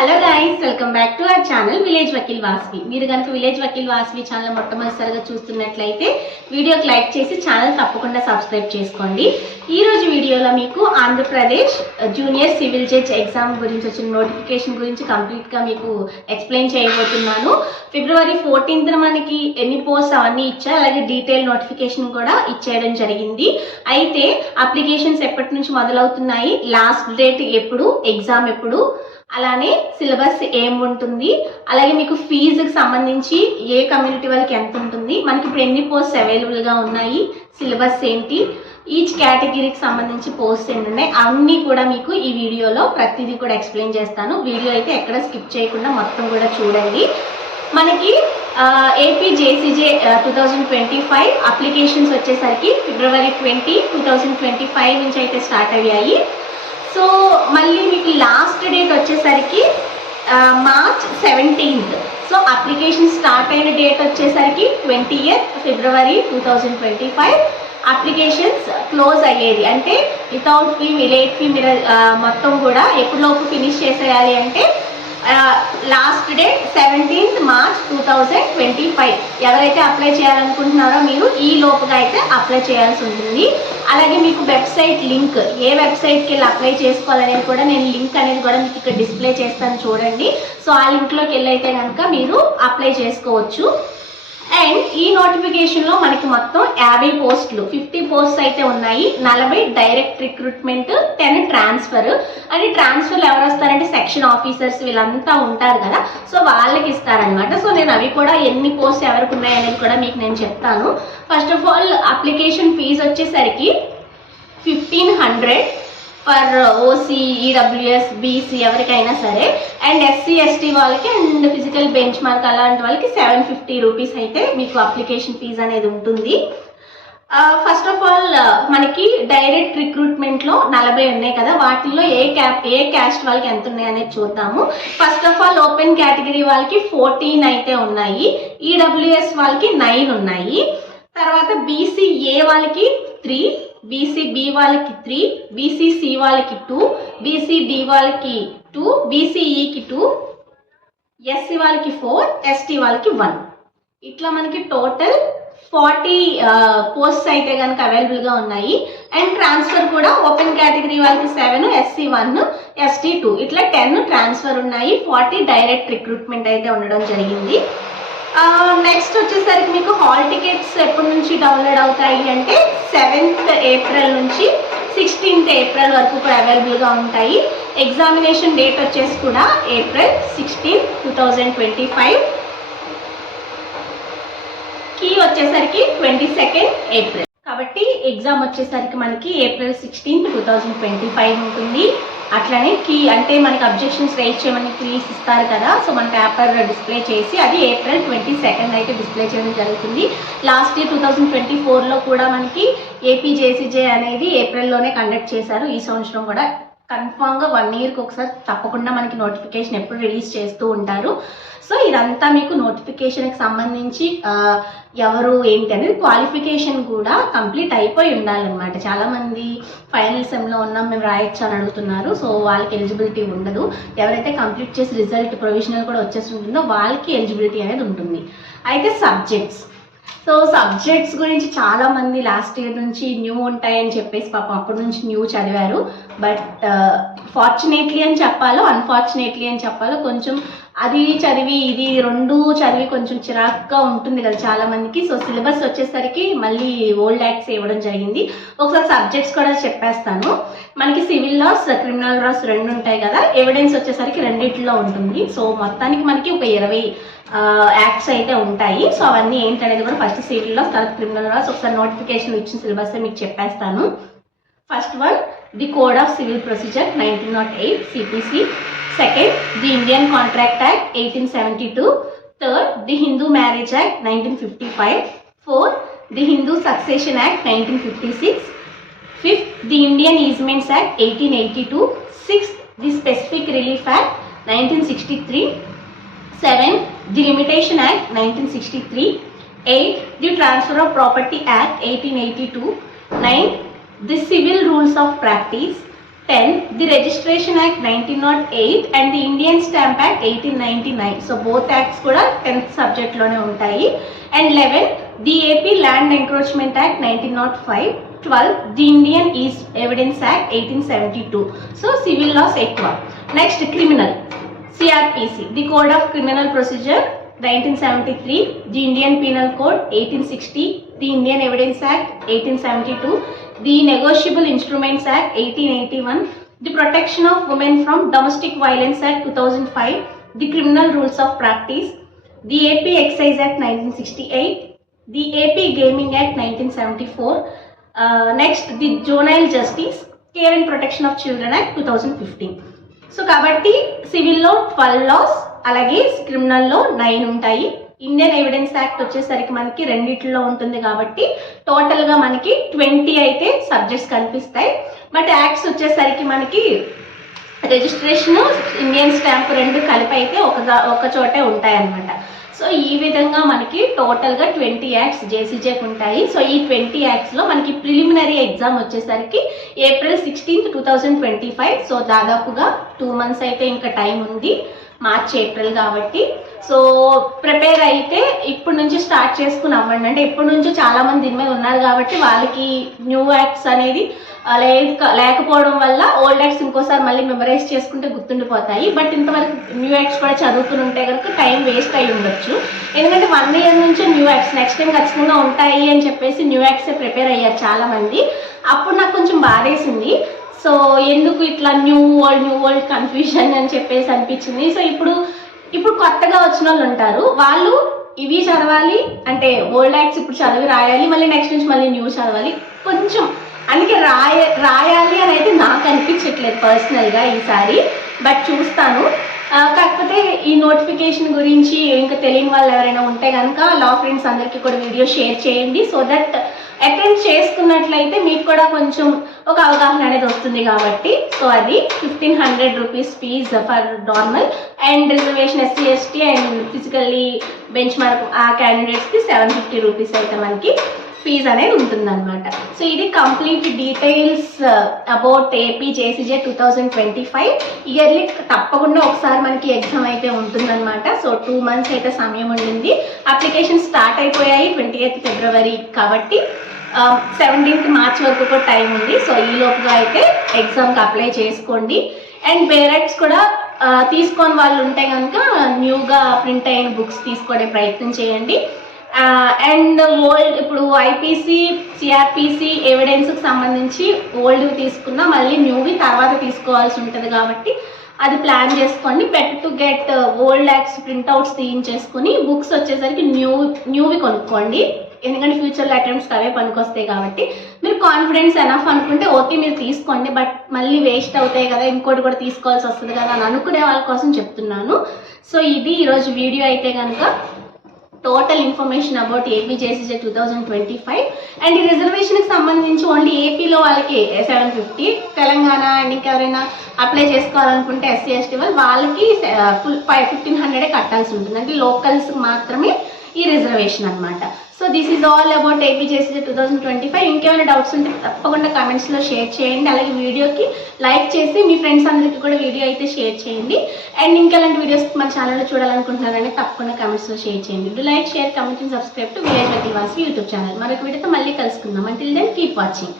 Hello guys, welcome back to our channel village Vakeel Vasvi. మీరు కనుక village Vakeel Vasvi channel మొట్టమొదటిసారిగా చూస్తున్నట్లయితే వీడియోకి లైక్ చేసి ఛానల్ తప్పకుండా సబ్స్క్రైబ్ చేసుకోండి. ఈ రోజు వీడియోలో మీకు Andhra Pradesh junior civil judge exam గురించి వచ్చిన నోటిఫికేషన్ గురించి కంప్లీట్గా మీకు ఎక్స్ప్లెయిన్ చేయబోతున్నాను. ఫిబ్రవరి 14th మనకి ఎన్ని పోస్ట్ అవన్నీ ఇచ్చారు, అలాగే డీటెయిల్ నోటిఫికేషన్ కూడా ఇచ్చేయడం జరిగింది. అయితే అప్లికేషన్స్ ఎప్పటి నుంచి మొదలవుతున్నాయి, లాస్ట్ డేట్ ఎప్పుడు, ఎగ్జామ్ ఎప్పుడు, అలానే సిలబస్ ఏముంటుంది, అలాగే మీకు ఫీజుకి సంబంధించి ఏ కమ్యూనిటీ వాళ్ళకి ఎంత ఉంటుంది, మనకి ఇప్పుడు ఎన్ని పోస్ట్ అవైలబుల్గా ఉన్నాయి, సిలబస్ ఏంటి, ఈచ్ కేటగిరీకి సంబంధించి పోస్ట్ ఎన్ని ఉన్నాయి, అన్నీ కూడా మీకు ఈ వీడియోలో ప్రతిదీ కూడా ఎక్స్ప్లెయిన్ చేస్తాను. వీడియో అయితే ఎక్కడ స్కిప్ చేయకుండా మొత్తం కూడా చూడండి. మనకి ఏపీ జేసీజే 2025 అప్లికేషన్స్ వచ్చేసరికి ఫిబ్రవరి 20, 2025 నుంచి అయితే స్టార్ట్ అయ్యాయి. సో మళ్ళీ మీకు లాస్ట్ డేట్ వచ్చేసరికి March 17th. So application start అయిన డేట్ వచ్చేసరికి 20th ఫిబ్రవరి 2025. అప్లికేషన్స్ క్లోజ్ అయ్యేది అంటే వితౌట్ ఫీ, లేట్ ఫీ మీరు మొత్తం కూడా ఎప్పుడులోపు ఫినిష్ చేసేయాలి అంటే లాస్ట్ డేట్ 17th మార్చ్ 2025. ఎవరైతే అప్లై చేయాలనుకుంటున్నారో మీరు ఈ లోపుగా అయితే అప్లై చేయాల్సి ఉంటుంది. అలాగే మీకు వెబ్సైట్ లింక్, ఏ వెబ్సైట్కి వెళ్ళి అప్లై చేసుకోవాలనేది కూడా నేను లింక్ అనేది కూడా మీకు ఇక్కడ డిస్ప్లే చేస్తాను చూడండి. సో ఆ లింక్లోకి వెళ్ళి అయితే కనుక మీరు అప్లై చేసుకోవచ్చు. అండ్ ఈ నోటిఫికేషన్లో మనకి మొత్తం 50 పోస్టులు, 50 పోస్ట్స్ అయితే ఉన్నాయి. 40 డైరెక్ట్ రిక్రూట్మెంట్, 10 ట్రాన్స్ఫర్. అంటే ట్రాన్స్ఫర్లు ఎవరు వస్తారంటే సెక్షన్ ఆఫీసర్స్ వీళ్ళంతా ఉంటారు కదా, సో వాళ్ళకి ఇస్తారనమాట. సో నేను అవి కూడా ఎన్ని పోస్ట్ ఎవరికి ఉన్నాయి అనేది కూడా మీకు నేను చెప్తాను. First of all application fee వచ్చేసరికి 1500 ఫర్ ఓసీ, ఈడబ్ల్యూఎస్, బీసీ ఎవరికైనా సరే, అండ్ ఎస్సీ ఎస్టీ వాళ్ళకి అండ్ ఫిజికల్ బెంచ్ మార్క్ అలాంటి వాళ్ళకి 750 రూపీస్ అయితే మీకు అప్లికేషన్ ఫీజు అనేది ఉంటుంది. ఫస్ట్ ఆఫ్ ఆల్ మనకి డైరెక్ట్ రిక్రూట్మెంట్లో 40 ఉన్నాయి కదా, వాటిల్లో ఏ క్యాస్ట్ వాళ్ళకి ఎంత ఉన్నాయి అనేది చూద్దాము. First of all open category వాళ్ళకి 14 అయితే ఉన్నాయి, ఈడబ్ల్యూఎస్ వాళ్ళకి 9 ఉన్నాయి. తర్వాత బీసీఏ వాళ్ళకి 3, బీసీబీ వాళ్ళకి 3, బీసీసీ వాళ్ళకి 2, బీసీడీ వాళ్ళకి 2, బీసీఈకి 2, ఎస్సీ వాళ్ళకి 4, ఎస్టీ వాళ్ళకి 1. ఇట్లా మనకి టోటల్ 40 పోస్ట్స్ అయితే కనుక అవైలబుల్గా ఉన్నాయి. అండ్ ట్రాన్స్ఫర్ కూడా ఓపెన్ కేటగిరీ వాళ్ళకి 7, ఎస్సీ 1, ఎస్టీ 2, ఇట్లా 10 ట్రాన్స్ఫర్ ఉన్నాయి. 40 డైరెక్ట్ రిక్రూట్మెంట్ అయితే ఉండడం జరిగింది. నెక్స్ట్ వచ్చేసరికి మీకు హాల్ టికెట్స్ ఎప్పటి నుంచి డౌన్లోడ్ అవుతాయి అంటే 7th ఏప్రిల్ నుంచి 16th ఏప్రిల్ వరకు కూడా అవైలబుల్గా ఉంటాయి. ఎగ్జామినేషన్ డేట్ వచ్చేసి కూడా ఏప్రిల్ 16, 2025. కీ వచ్చేసరికి 22nd ఏప్రిల్. కాబట్టి ఎగ్జామ్ వచ్చేసరికి మనకి ఏప్రిల్ 16, 2025 ఉంటుంది. అట్లనే కీ అంటే మనకి అబ్జెక్షన్స్ రైజ్ చేయమని కీస్ ఇస్తారు కదా, సో మన పేపర్ డిస్ప్లే చేసి అది ఏప్రిల్ 22nd అయితే డిస్ప్లే చేయడం జరుగుతుంది. లాస్ట్ ఇయర్ 2024లో కూడా మనకి ఏపీ జేసీజే అనేది ఏప్రిల్లోనే కండక్ట్ చేశారు. ఈ సంవత్సరం కూడా కన్ఫామ్గా 1 yearకి ఒకసారి తప్పకుండా మనకి నోటిఫికేషన్ ఎప్పుడు రిలీజ్ చేస్తూ ఉంటారు. సో ఇదంతా మీకు నోటిఫికేషన్కి సంబంధించి ఎవరు ఏంటి అనేది క్వాలిఫికేషన్ కూడా కంప్లీట్ అయిపోయి ఉండాలన్నమాట. చాలామంది ఫైనల్ సెమ్లో ఉన్నాం మేము రాయొచ్చు అని అడుగుతున్నారు. సో వాళ్ళకి ఎలిజిబిలిటీ ఉండదు. ఎవరైతే కంప్లీట్ చేసి రిజల్ట్ ప్రొవిజనల్ కూడా వచ్చేసి ఉంటుందో వాళ్ళకి ఎలిజిబిలిటీ అనేది ఉంటుంది. అయితే సబ్జెక్ట్స్ గురించి చాలామంది లాస్ట్ ఇయర్ నుంచి న్యూ ఉంటాయని చెప్పేసి పాపం అప్పటి నుంచి న్యూ చదివారు. బట్ ఫార్చునేట్లీ అని చెప్పాలో అన్ఫార్చునేట్లీ అని చెప్పాలో, కొంచెం అది చదివి ఇది రెండు చదివి కొంచెం చిరాకుగా ఉంటుంది కదా చాలామందికి. సో సిలబస్ వచ్చేసరికి మళ్ళీ ఓల్డ్ యాక్ట్స్ ఇవ్వడం జరిగింది. ఒకసారి సబ్జెక్ట్స్ కూడా చెప్పేస్తాను. మనకి సివిల్ లాస్, క్రిమినల్ లాస్ 2 ఉంటాయి కదా, ఎవిడెన్స్ వచ్చేసరికి 2 ఉంటుంది. సో మొత్తానికి మనకి ఒక 20 యాక్ట్స్ అయితే ఉంటాయి. సో అవన్నీ ఏంటనేది కూడా ఫస్ట్ సివిల్ లాస్, తర్వాత క్రిమినల్ లాస్. ఒకసారి నోటిఫికేషన్ ఇచ్చిన సిలబస్ మీకు చెప్పేస్తాను. First one, the code of civil procedure 1908 CPC. Second, the Indian Contract Act 1872. Third, the Hindu Marriage Act 1955. Fourth, the Hindu Succession Act 1956. Fifth, the Indian Easements Act 1882. Sixth, the Specific Relief Act 1963. Seventh, the Limitation Act 1963. Eighth, the Transfer of Property Act 1882. Ninth, the Civil Rules of Practice. 10, the Registration Act 1908 and the Indian Stamp Act 1899. So both acts kuda 10th subject lone untayi. And 11, the AP Land Encroachment Act 1905. 12, the Indian East Evidence Act 1872. So civil laws ekkuva. Next, criminal. CRPC, the Code of Criminal Procedure 1973, the Indian Penal Code 1860, the Indian Evidence Act 1872, the Negotiable Instruments Act 1881, the Protection of Women from Domestic Violence Act 2005, the Criminal Rules of Practice, the AP Excise Act 1968, the AP Gaming Act 1974, next the Juvenile Justice, Care and Protection of Children Act 2015. So కాబట్టి సివిల్లో 12 loss, అలాగే క్రిమినల్లో 9 ఉంటాయి. Indian evidence act వచ్చేసరికి మనకి రెండిట్లో ఉంటుంది కాబట్టి టోటల్గా మనకి 20 అయితే సబ్జెక్ట్స్ కనిపిస్తాయి. బట్ యాక్ట్స్ వచ్చేసరికి మనకి రిజిస్ట్రేషన్, ఇండియన్ స్టాంప్ రెండు కలిపి అయితే ఒక చోటే ఉంటాయి అన్నమాట. సో ఈ విధంగా మనకి టోటల్గా 20 యాక్ట్స్ జేసీజేకి ఉంటాయి. సో ఈ 20 యాక్ట్స్లో మనకి ప్రిలిమినరీ ఎగ్జామ్ వచ్చేసరికి April 16, 2025. సో దాదాపుగా 2 months అయితే ఇంకా టైం ఉంది, మార్చ్ ఏప్రిల్ కాబట్టి. సో ప్రిపేర్ అయితే ఇప్పటి నుంచి స్టార్ట్ చేసుకుని అవ్వండి. అంటే ఇప్పటి నుంచి చాలామంది దీని మీద ఉన్నారు కాబట్టి వాళ్ళకి న్యూ యాక్ట్స్ అనేది లేకపోవడం వల్ల ఓల్డ్ యాక్ట్స్ ఇంకోసారి మళ్ళీ మెమరైజ్ చేసుకుంటే గుర్తుండిపోతాయి. బట్ ఇంతవరకు న్యూ యాక్ట్స్ కూడా చదువుకుని ఉంటే కనుక టైం వేస్ట్ అయి ఉండొచ్చు. ఎందుకంటే 1 year నుంచే న్యూ యాక్ట్స్ నెక్స్ట్ టైం ఖచ్చితంగా ఉంటాయి అని చెప్పేసి న్యూ యాక్ట్సే ప్రిపేర్ అయ్యారు చాలామంది. అప్పుడు నాకు కొంచెం బాధేసింది. సో ఎందుకు ఇట్లా న్యూ ఓల్డ్ కన్ఫ్యూజన్ అని చెప్పేసి అనిపించింది. సో ఇప్పుడు కొత్తగా వచ్చిన వాళ్ళు ఉంటారు, వాళ్ళు ఇవి చదవాలి, అంటే ఓల్డ్ యాక్ట్స్ ఇప్పుడు చదివి రాయాలి, మళ్ళీ నెక్స్ట్ నుంచి మళ్ళీ న్యూ చదవాలి. కొంచెం అందుకే రాయాలి అని అయితే నాకు అనిపించట్లేదు పర్సనల్గా ఈసారి. బట్ చూస్తాను. కాకపోతే ఈ నోటిఫికేషన్ గురించి ఇంకా తెలియని వాళ్ళు ఎవరైనా ఉంటే కనుక లా ఫ్రెండ్స్ అందరికీ కూడా వీడియో షేర్ చేయండి. సో దట్ అటెండ్ చేసుకున్నట్లయితే మీకు కూడా కొంచెం ఒక అవగాహన అనేది వస్తుంది కాబట్టి. సో అది 1500 rupees fees for normal, and reservation SC ST and physically benchmark ఆ క్యాండిడేట్స్కి 750 రూపీస్ అయితే మనకి ఫీజ్ అనేది ఉంటుందన్నమాట. సో ఇది complete details about AP JCJ 2025. Yearly తప్పకుండా ఒకసారి మనకి ఎగ్జామ్ అయితే ఉంటుందన్నమాట. సో 2 months అయితే సమయం ఉండింది. అప్లికేషన్ స్టార్ట్ అయిపోయాయి 28th February కాబట్టి 17th March వరకు కూడా టైం ఉంది. సో ఈ లోపుగా అయితే ఎగ్జామ్కి అప్లై చేసుకోండి. అండ్ పేరెంట్స్ కూడా తీసుకొని వాళ్ళు ఉంటే కనుక న్యూగా ప్రింట్ అయిన బుక్స్ తీసుకునే ప్రయత్నం చేయండి. అండ్ ఓల్డ్ ఇప్పుడు IPC CRPC ఎవిడెన్స్కి సంబంధించి ఓల్డ్ తీసుకున్నా మళ్ళీ న్యూవి తర్వాత తీసుకోవాల్సి ఉంటుంది కాబట్టి అది ప్లాన్ చేసుకోండి. Better to get old acts printouts తీయించేసుకుని బుక్స్ వచ్చేసరికి న్యూవి కొనుక్కోండి. ఎందుకంటే ఫ్యూచర్లో అటెంప్ట్స్ అవే పనికొస్తాయి కాబట్టి మీరు కాన్ఫిడెన్స్ ఎనఫ్ అనుకుంటే ఓకే మీరు తీసుకోండి. బట్ మళ్ళీ వేస్ట్ అవుతాయి కదా, ఇంకోటి కూడా తీసుకోవాల్సి వస్తుంది కదా అని అనుకునే వాళ్ళ కోసం చెప్తున్నాను. సో ఇది ఈరోజు వీడియో అయితే కనుక total information about AP JCJ 2025. And ఈ రిజర్వేషన్కి సంబంధించి ఓన్లీ ఏపీలో వాళ్ళకి 750, తెలంగాణ అండ్ ఇంకెవరైనా అప్లై చేసుకోవాలనుకుంటే SC ST వాళ్ళకి ఫుల్ 1500 కట్టాల్సి ఉంటుంది. అంటే లోకల్స్ మాత్రమే ఈ రిజర్వేషన్ అనమాట. So this is all about AP JCJ 2025. ఇంకేమైనా డౌట్స్ ఉంటే తప్పకుండా కమెంట్స్లో షేర్ చేయండి. అలాగే వీడియోకి లైక్ చేసి మీ ఫ్రెండ్స్ అందరికీ కూడా వీడియో అయితే షేర్ చేయండి. అండ్ ఇంకెలాంటి వీడియోస్ మన ఛానల్లో చూడాలనుకుంటున్నారని తప్పకుండా కమెంట్స్లో షేర్ చేయండి. Do like, share, comment and subscribe to Village Vakeel Vasavi YouTube channel. మరొక వీడియోతో మళ్ళీ కలుసుకుందాం. Until then keep watching.